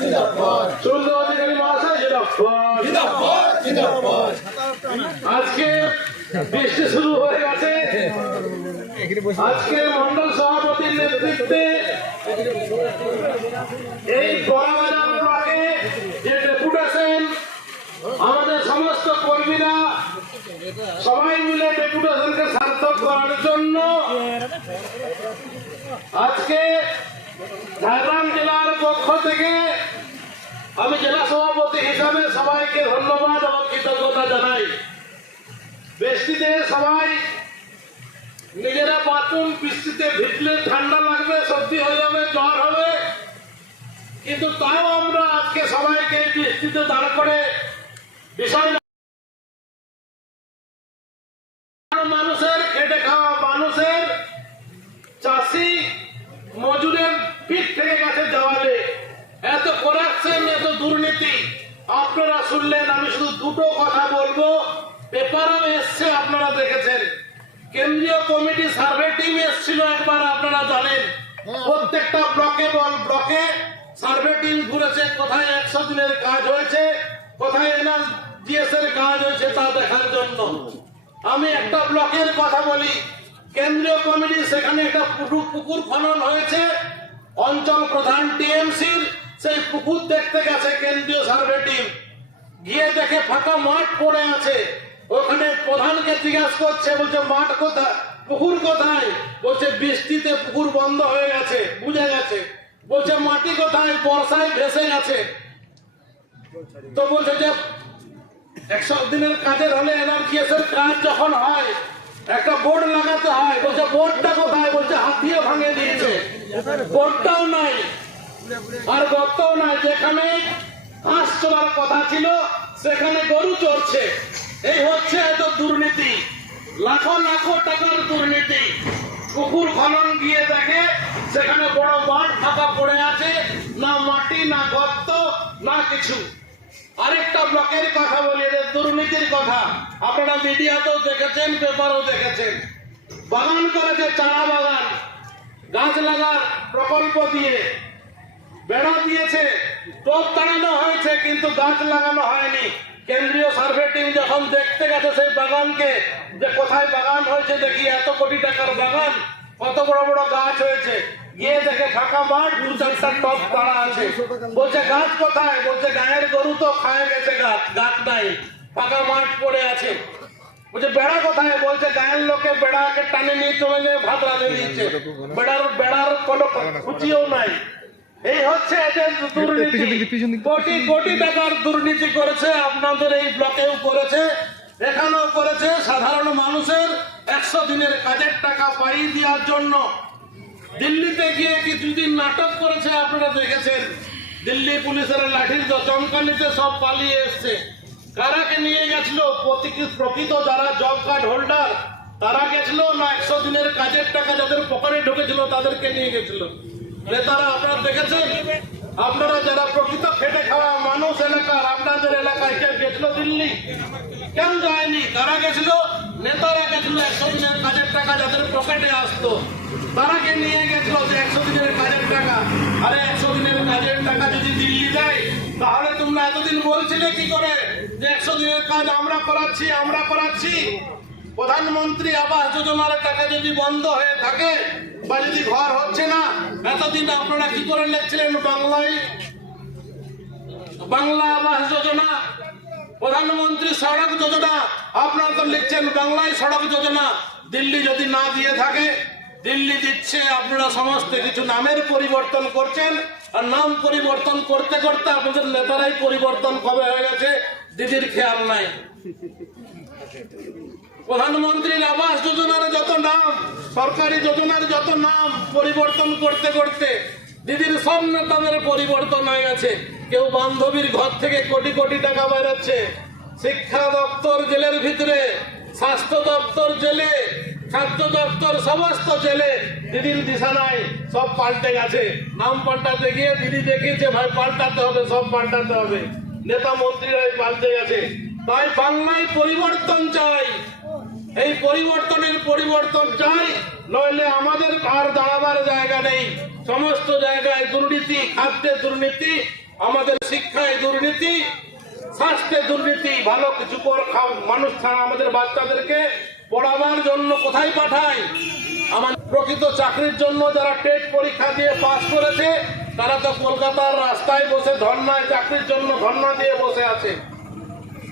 জিন্দাবাদ শুভেন্দু অধিকারী মহাশয় জিন্দাবাদ আজকে বৃষ্টি শুরু হয়ে গেছে। আজকে মন্ডল সভাপতির নেতৃত্বে এই বড়বাজার ব্লকে যে ডেপুটেশন আমাদের সমস্ত কর্মীরা সবাই মিলে ডেপুটেশনকে সার্থক করার জন্য আজকে ঝাড়গ্রাম জেলার পক্ষ থেকে আমি জেলা সভাপতি হিসাবে সবাইকে ধন্যবাদ এবং কৃতজ্ঞতা জানাই। বৃষ্টিতে সবাই নিজেরা বাঁচুন বৃষ্টিতে ভিজলে ঠান্ডা লাগবে, সর্দি হয়ে যাবে, জ্বর হবে। কিন্তু তাও আমরা আজকে সবাইকে বৃষ্টিতে দাঁড় করে বিষয় মানুষের খেটে খাওয়া মানুষের চাষি মজুরের পিঠ থেকে গেছে দেওয়ালে এত করাপশন এত দুর্নীতি আপনারা শুনলেন আমি শুধু দুটো কথা বলব। পেপারও এসছে আপনারা দেখেছেন। কেন্দ্রীয় কমিটি সার্ভে টিম এসেছিল একবার আপনারা জানেন। প্রত্যেকটা ব্লকে বল ব্লকে সার্ভে টিম ঘুরেছে কোথায় একশো দিনের কাজ হয়েছে কোথায় এনআর জিএস এর কাজ হয়েছে তা দেখার জন্য। আমি একটা ব্লকের কথা বলি কেন্দ্রীয় কমিটি সেখানে একটা পুকুর পুকুর খনন হয়েছে। অঞ্চল প্রধান টিএমসির সেই পুকুর দেখতে গেছে কেন্দ্রীয় সার্ভে টিম। গিয়ে দেখে ফাঁকা মাঠ পড়ে আছে। ওখানে প্রধানকে জিজ্ঞাসা করছে, বলছে, মাঠ কোথায়? পুকুর কোথায়? বলছে, বৃষ্টিতে পুকুর বন্ধ হয়ে গেছে, বুঝে গেছে। বলছে, মাটি কোথায়? বর্ষায় ভেসে গেছে। তো বলছে যে একশো দিনের কাজের হলে এনআরজিএসের কাজ যখন হয়, একটা বোর্ড লাগাতে হয়। বলছে, বোর্ডটা কোথায়? বলছে, হাতিয়ে ভাঙে দিয়েছে। বোর্ডটাও নাই। আর গর্তও নাই। যেখানে হাঁস চলার কথা ছিল সেখানে গরু চড়ছে এই হচ্ছে এত দুর্নীতি। লাখো লাখো টাকার দুর্নীতি। পুকুর খনন গিয়ে দেখে সেখানে বড় বাঁধ ফাঁকা পড়ে আছে, না মাটি, না গর্ত, না কিছু। আরেকটা ব্লকের কথা বলি দুর্নীতির কথা। আপনারা মিডিয়াতেও দেখেছেন, পেপারও দেখেছেন। বাগান করেছে চারা বাগান, গাছ লাগার প্রকল্প দিয়ে। বেড়া দিয়েছে টোপ টানানো হয়েছে, কিন্তু গাছ লাগানো হয়নি। কেন্দ্রীয় সার্ভে টিম যখন দেখতে গেছে সেই বাগানকে, যে কোথায় বাগান হয়েছে, দেখি এত কোটি টাকার বাগান, কত বড় বড় গাছ হয়েছে। গিয়ে দেখে ফাঁকা মাঠ, দু চারটা টপ তারা আছে। বলছে, গাছ কোথায়? বলছে, গায়ের গরু তো খায় গেছে, গাছ গাছ নাই, ফাঁকা মাঠ পড়ে আছে। বলছে, বেড়া কোথায়? বলছে, গায়ের লোকে বেড়াকে টানে নিয়ে চলে যায় ভাত রাঁধে দিচ্ছে বেড়ার বেড়ার কোনো খুঁচিও নাই। এই হচ্ছে এদের দুর্নীতি। কোটি কোটি টাকার দুর্নীতি করেছে আপনাদের এই ব্লকেও করেছে এখানেও করেছে। সাধারণ মানুষের একশো দিনের কাজের টাকা পাইয়ে দেওয়ার জন্য দিল্লিতে গিয়ে কিছুদিন নাটক করেছে আপনারা দেখেছেন? দিল্লি পুলিশের লাঠির চমকানিতে সব পালিয়ে এসছে। কারাকে নিয়ে গেছিল? প্রকৃত যারা জব কার্ড হোল্ডার তারা গেছিল না একশো দিনের কাজের টাকা যাদের পকেটে ঢুকেছিল তাদেরকে নিয়ে গেছিল। নেতারা আপনারা দেখেছেন? আপনারা যারা প্রকৃত খেটে খাওয়া মানুষ এলাকার, আপনাদের এলাকায় কে গেছিল দিল্লি? কেন যায়নি? তারা গেছিল, নেতারা গেছিল, একশো দিনের কাজের টাকা যাদের পকেটে আসতো, তারাকে নিয়ে গেছিল যে একশো দিনের কাজের টাকা। আরে, একশো দিনের কাজের টাকা যদি দিল্লি দেয়, তাহলে তোমরা এতদিন বলছিলে কি করে? যে একশো দিনের কাজ আমরা করাচ্ছি আমরা করাচ্ছি। প্রধানমন্ত্রী আবাস যোজনার টাকা যদি বন্ধ হয়ে থাকে, বা যদি ঘর হচ্ছে না এতদিন আপনারা কি করে লিখছিলেন বাংলায়? বাংলা আবাস যোজনা, প্রধানমন্ত্রী সড়ক যোজনা, আপনারা তো লিখছেন বাংলায় সড়ক যোজনা। দিল্লি যদি না দিয়ে থাকে, দিল্লি দিচ্ছে, আপনারা সমস্ত কিছু নামের পরিবর্তন করছেন। আর নাম পরিবর্তন করতে করতে আপনাদের নেতারাই পরিবর্তন কবে হয়ে গেছে, দিদির খেয়াল নাই। প্রধানমন্ত্রীর আবাস যোজনার যত নাম সরকারি যোজনার যত নাম পরিবর্তন করতে করতে দিদির সব নেতাদের পরিবর্তন হয়ে গেছে। কেউ বান্ধবীর ঘর থেকে কোটি কোটি টাকা বেরোচ্ছে। শিক্ষা দপ্তর জেলের ভিতরে, স্বাস্থ্য দপ্তর জেলে খাদ্য দপ্তর সমস্ত জেলে দিদির দিশা নাই, সব পাল্টে গেছে। নাম পাল্টাতে গিয়ে দিদি দেখিয়েছে, ভাই, পাল্টাতে হবে, সব পাল্টাতে হবে। নেতা মন্ত্রীরাই পাল্টে গেছে। তাই বাংলায় পরিবর্তন চাই। এই পরিবর্তনের পরিবর্তন চাই, নইলে আমাদের আর দাঁড়াবার জায়গা নেই। সমস্ত জায়গায় দুর্নীতি খাদ্যে দুর্নীতি, আমাদের শিক্ষায় দুর্নীতি স্বাস্থ্যে দুর্নীতি, ভালো কিছু মানুষ ছাড়া আমাদের বাচ্চাদেরকে পড়াবার জন্য কোথায় পাঠায়? আমার প্রকৃত চাকরির জন্য যারা টেট পরীক্ষা দিয়ে পাশ করেছে, তারা তো কলকাতার রাস্তায় বসে ধর্নায় চাকরির জন্য ধর্না দিয়ে বসে আছে।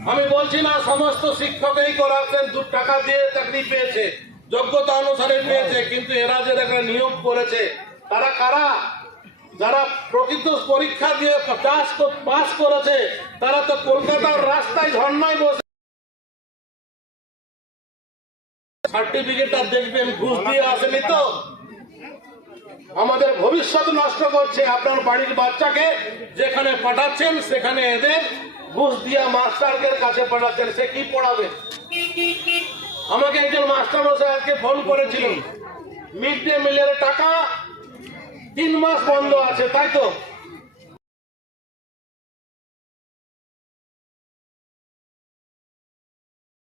আমি বলছি না, সমস্ত শিক্ষকই করাচ্ছেন, দু টাকা দিয়ে চাকরি পেয়েছে, যোগ্যতা অনুসারে পেয়েছে, কিন্তু এরা যে একটা নিয়োগ করেছে, তারা কারা? যারা প্রকৃত পরীক্ষা দিয়ে পাস পাস করেছে, তারা তো কলকাতার রাস্তায় ধর্নায় বসে সার্টিফিকেটটা দেখবেন, ঘুষ দিয়ে আসেনি তো? আমাদের ভবিষ্যৎ নষ্ট করছে আপনার বাড়ির বাচ্চাকে, যেখানে পাঠাচ্ছেন, সেখানে এদের ঘুষ দিয়া মাস্টারদের কাছে পড়াচ্ছেন সে কি পড়াবে? আমাকে একজন মাস্টার আজকে ফোন করেছিলেন। মিড ডে মিলের টাকা তিন মাস বন্ধ আছে, তাই তো?